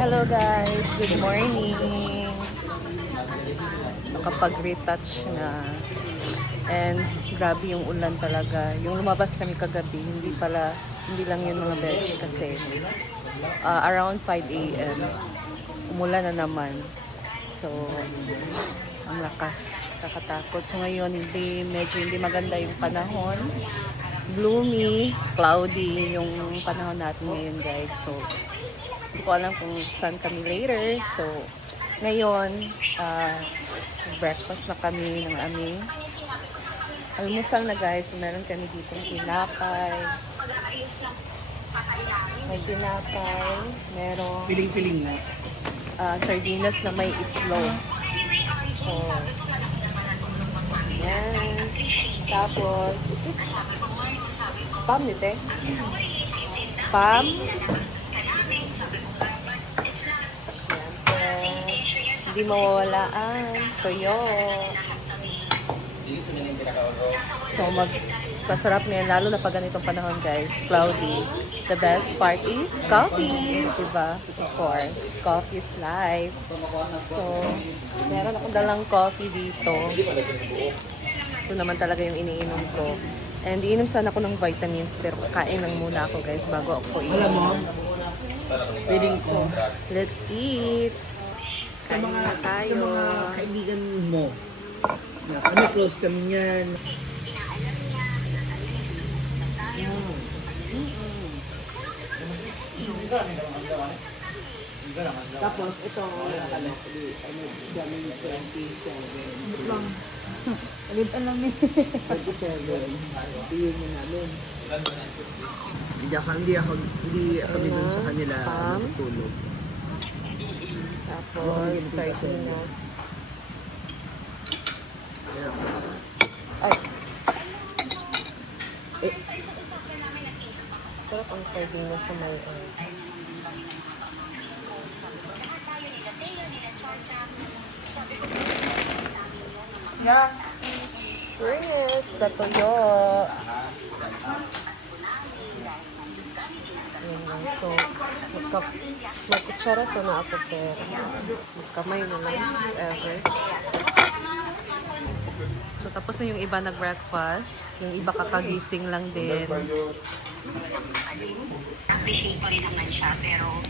Hello guys, good morning. Nakapag-retouch na. And grabe yung ulan talaga. Yung lumabas kami kagabi, hindi lang yun mga beach kasi around 5 a.m. umulan na naman. So, ang lakas, kakatakot. So ngayon, medyo hindi maganda yung panahon. Gloomy, cloudy yung panahon natin ngayon guys. So, hindi ko alam kung saan kami later. So, ngayon, breakfast na kami ng aming almusal na guys. Meron kami dito tinapay. May tinapay. Meron Piling-piling na. sardinas na may itlog. So, yan. Tapos, spam nito eh. Spam. Hindi mawawala ang toyo. So, kasarap na yan, lalo na pag ganitong panahon guys, cloudy. The best part is coffee, diba? Of course, coffee is life. So, meron akong dalang coffee dito. Ito naman talaga yung iniinom ko. And iinom sana ako ng vitamins, pero kain lang muna ako guys bago ako iinom. Alam mo, feeling ko, Let's eat! sa mga tayo. kaibigan mo, na kami close kami niyan. Tapos ito, dami 27. Lang. Alit alam eh. 27. Iyon mo namin. Hindi kami dun sa kanila matutulog. Tapos, sardinas. Ay! Sarap ang sardinas sa may oil. Yeah. Shredders, the toyo. So, may kutsara sa na ako pero kamay na lang ever. So, tapos na yung iba nag-breakfast. Yung iba kakagising lang din. Appreciate ko rin naman siya, pero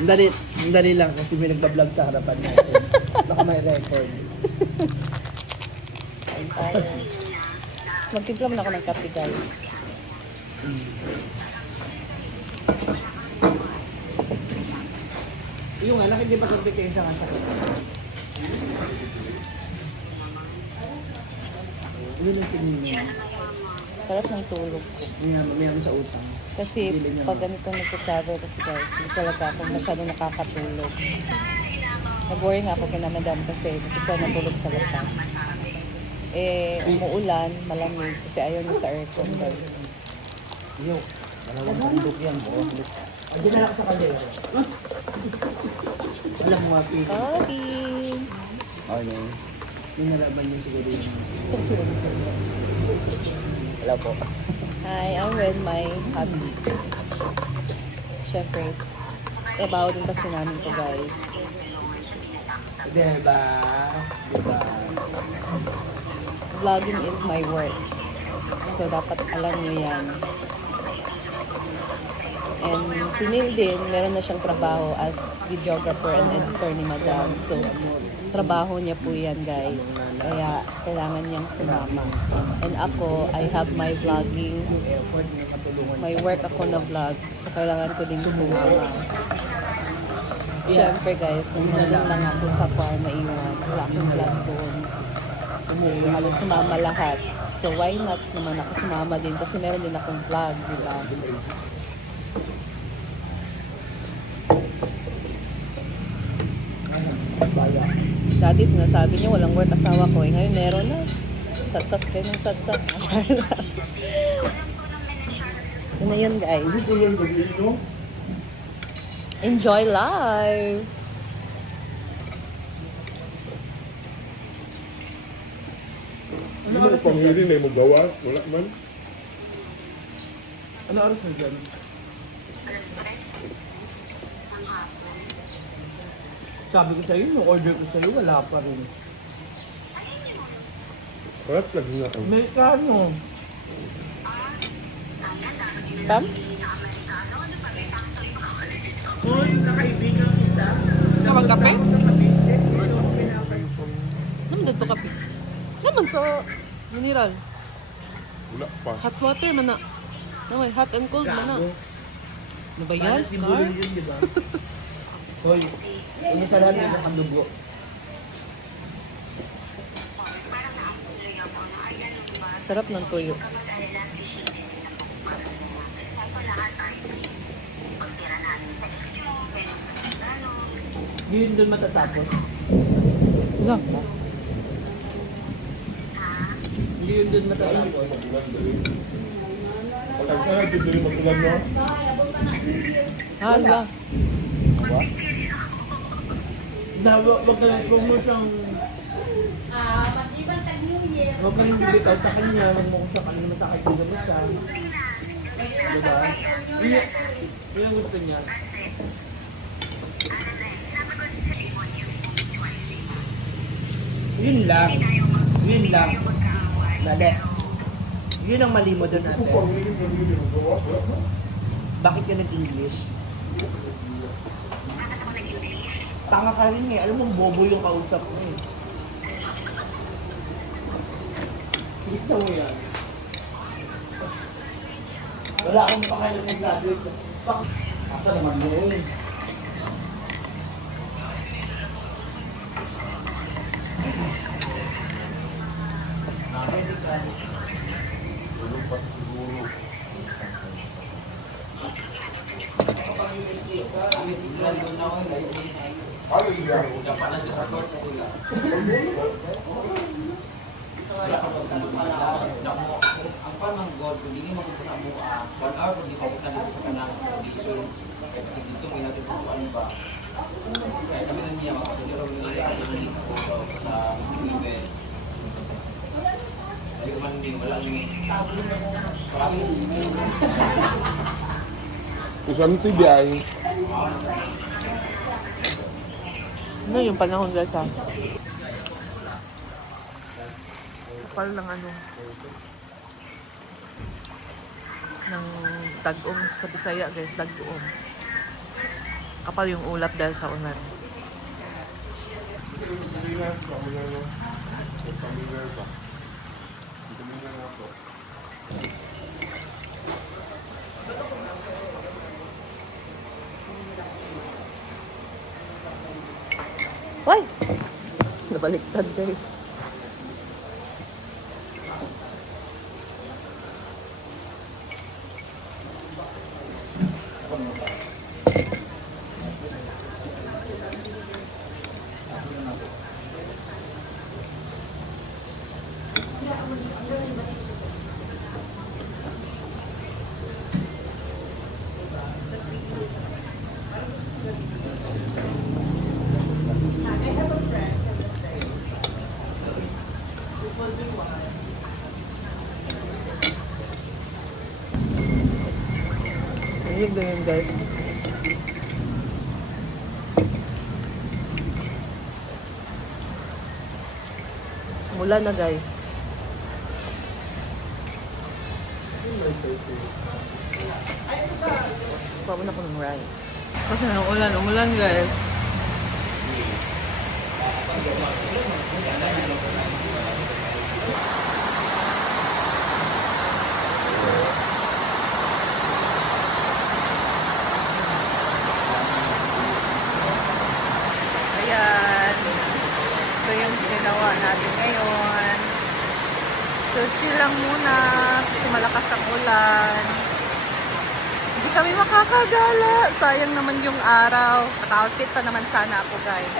Ang dali lang kasi may nagbablog sa harapan natin. Baka may record. Magtimpla mo na ako ng kape, guys. Yung anak, hindi ba sabi kayo sa kasakit? Yun ang tingin. Sarap ng tulog ko. Mayroon sa utang. Kasi pag ganito nag-travel kasi guys, hindi talaga ako masyado nakakatulog. Nag-worry nga ako kina madam kasi gusto na tulog sa labas. Umuulan, malamig kasi ayaw niya sa aircon guys. Yo, dalawang sandok yan. Andiyan na ako sa kaldero. Alam mo nga, Pete. Coffee! Okay. Yung nalaban yung siguro yung... Hello po. Hi, I'm with my hubby. Siyempre, trabaho din kasi namin to guys. Diba? Vlogging is my work. So, dapat alam nyo yan. And si Neil din, meron na siyang trabaho as videographer and editor ni Madam. So, trabaho niya po yan guys. Kaya, kailangan niyang sumama. And ako, I have my vlogging, my work ako na vlog. So, kailangan ko din sumama. Siyempre guys, kung nandun lang ako sa farm na iwan, wala akong vlog doon. Halos sumama lahat. So, why not naman ako sumama din? Kasi meron din akong vlog, di ba? Dati sinasabi niyo walang work asawa ko. Ngayon meron na. Sat-sat kayo ng sat-sat. Yun na yun guys. Enjoy life! Hindi mo pamili na mo gawa, wala man. Ano oras na dyan? Sabi ko sa'yo, nung order ko sa'yo, wala pa rin. Karat lagi nga ako. Amerikano. Pam? Uy, nakaibigan ng isda. Kapag kape? Hindi. Naman dito kape. Naman sa mineral. Wala pa. Hot water man na. Naway, hot and cold man na. Gago. Ano ba yan, Parang si Scar? Bulol yun, di ba? Hoy, ano sa lahat ng kandugo? Sarap ng tuyo. Hindi yun doon matatapos. Lang mo. Hindi yun doon matatapos. Pag ka na, dito rin magulan no? Hala. Wag ka lang, kung mo siyang... Huwag ka rin bibitaw sa kanya, wag mo kung sa kanya naman sa kaibigan mo siya. Diba? Yun ang gusto niya. Yun lang. Yun lang. Mali. Yun ang mali mo doon ate. Bakit ka nag-English? Tanga ka rin eh. Alam mo, bobo yung kausap mo eh. Kita mo yan. Wala akong pakalan ng graduate. Asa naman mo eh. Tulong pa siguro. Ano siya? Ang pananggod, kung hindi mo sa mo, 1 hour kung di pa punta dito sa kanang condition, kaya kasi dito may natin sa kuan ba. Kaya kami na niya, makasunod ang mga ako dito sa event. Ayaw man din, wala ni. Parang Kusam si Biay. Ano yung panahon guys ha? Kapal ng ano ng tag-ong sa Bisaya guys, tag-ong. Kapal yung ulap dahil sa ulan. Familiar ba? Familiar ba? Familiar ako. Why? Nabaliktad guys. Ayun din yun guys. Mula na guys. Pawin ako ng rice. Kasi umulan guys. Ayan. Ito yung ginawa natin ngayon. So, chill lang muna kasi malakas ang ulan. Hindi kami makakagala. Sayang naman yung araw. Naka-outfit pa naman sana ako, guys.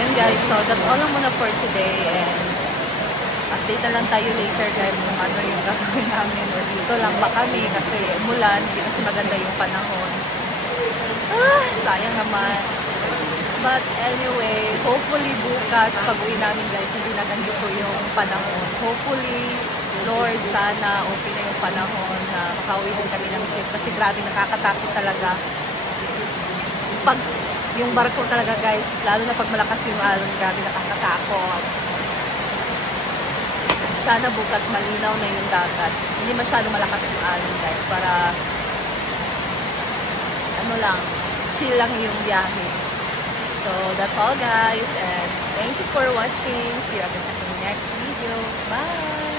Yan, guys. So, that's all lang muna for today. And update na lang tayo later, guys, kung ano yung gagawin namin. Or dito lang ba kami kasi umulan. Hindi kasi maganda yung panahon. Sayang naman. But anyway, hopefully bukas pag-uwi namin guys, hindi na ganito yung panahon. Hopefully, Lord, sana okay na yung panahon na makauwi din kami ng safe kasi grabe nakakatakot talaga. Pag yung barko talaga guys, lalo na pag malakas yung alon, grabe nakakatakot. Sana bukas malinaw na yung dagat. Hindi masyado malakas yung alon guys para ano lang, chill lang yung biyahe. So that's all guys and thank you for watching. See you again sa next video. Bye!